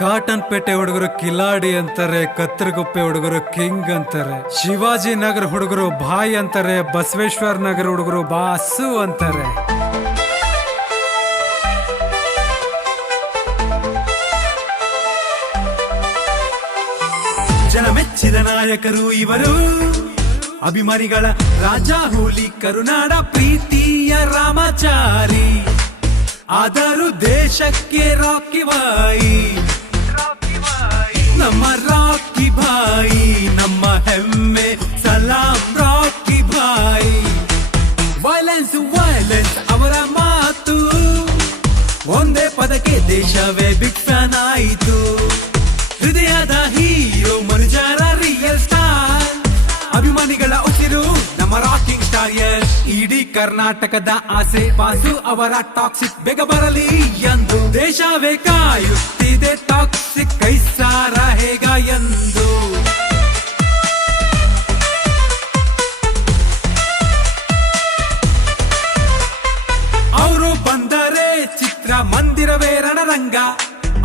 Cotton ಪೇಟೆ ಹುಡುಗರು ಕಿಲಾಡಿ ಅಂತಾರೆ, ಕತ್ತರಗುಪ್ಪೆ ಹುಡುಗರು ಕಿಂಗ್ ಅಂತಾರೆ, ಶಿವಾಜಿ ನಗರ ಹುಡುಗರು ಭಾಯ್ ಅಂತಾರೆ, ಬಸವೇಶ್ವರ ನಗರ ಹುಡುಗರು ಬಾಸು ಅಂತಾರೆ. ಜನ ಮೆಚ್ಚಿದ ನಾಯಕರು ಇವರು, ಅಭಿಮಾನಿಗಳ ರಾಜ ಹುಲಿ, ಕರುನಾಡ ಪ್ರೀತಿಯ ರಾಮಚಾರಿ, ಆದರೂ ದೇಶಕ್ಕೆ ರಾಕಿ ಬಾಯಿ. ನಮ್ಮ ರಾಕಿ ಬಾಯಿ, ನಮ್ಮ ಹೆಮ್ಮೆ ಸಲಾಂ ರಾಕಿ ಬಾಯಿ. ವೈಲೆನ್ಸ್ ವೈಲೆನ್ಸ್ ಅವರ ಮಾತು, ಒಂದೇ ಪದಕ್ಕೆ ದೇಶವೇ ಬಿಗ್ ಫ್ಯಾನ್ ಆಯಿತು. ಹೃದಯದ ಹೀರೋ ಮನುಜರ ರಿಯಲ್ ಸ್ಟಾರ್, ಅಭಿಮಾನಿಗಳ ಉಸಿರು ನಮ್ಮ ರಾಕಿಂಗ್ ಸ್ಟಾರ್ ಯಶ್. ಇಡೀ ಕರ್ನಾಟಕದ ಆಸೆ ಬಾಸು ಅವರ ಟಾಕ್ಸಿಕ್ ಬೇಗ ಬರಲಿ ಎಂದು, ದೇಶವೇ ಕಾಯುತ್ತಿದೆ ಟಾಕ್ಸಿಕ್ ಕೈಸಾರ ಹೇಗ ಎಂದು. ಅವರು ಬಂದರೆ ಚಿತ್ರ ಮಂದಿರವೇ ರಣರಂಗ,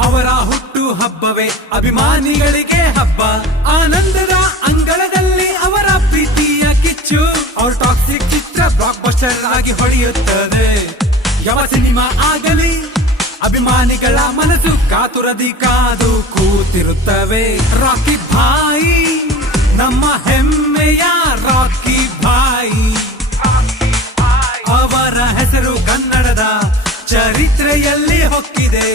ಅವರ ಹುಟ್ಟು ಹಬ್ಬವೇ ಅಭಿಮಾನಿಗಳಿಗೆ ಹಬ್ಬ. ಆನಂದದ ಅಂಗಳದಲ್ಲಿ ಅವರ ಪ್ರೀತಿಯ ಕಿಚ್ಚು, ಅವ್ರ ಟಾಕ್ಸಿಕ್ ಚಿತ್ರ ಬ್ಲಾಕ್ ಬಸ್ಟರ್ ಆಗಿ ಹೊಡೆಯುತ್ತದೆ. ಯಾವ ಸಿನಿಮಾ ಆಗಲಿ ಅಭಿಮಾನಿಗಳ ಮನಸ್ಸು ಕಾತುರದಿ ಕಾದು ಕೂತಿರುತ್ತವೆ. ರಾಕಿ ಭಾಯಿ ನಮ್ಮ ಹೆಮ್ಮೆಯ ರಾಕಿ ಭಾಯಿ, ಅವರ ಹೆಸರು ಕನ್ನಡದ ಚರಿತ್ರೆಯಲ್ಲಿ ಹೊಕ್ಕಿದೆ.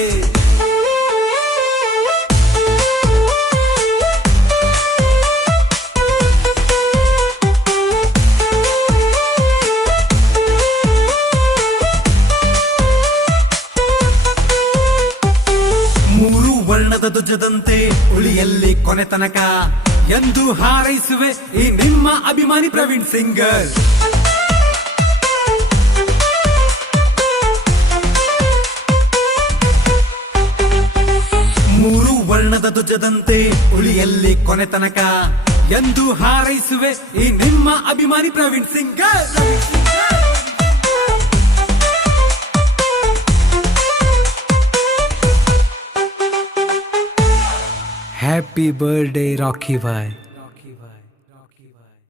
ವರ್ಣದ ಧ್ವಜದಂತೆ ಉಳಿಯಲ್ಲಿ ಕೊನೆ ತನಕ ಎಂದು ಹಾರೈಸುವೆ ಈ ನಿಮ್ಮ ಅಭಿಮಾನಿ ಪ್ರವೀಣ್ ಸಿಂಗರ್. ಮೂರು ವರ್ಣದ ಧ್ವಜದಂತೆ ಉಳಿಯಲ್ಲಿ ಕೊನೆ ತನಕ ಎಂದು ಹಾರೈಸುವೆ ಈ ನಿಮ್ಮ ಅಭಿಮಾನಿ Praveen singer. Happy birthday, Rocky Bhai.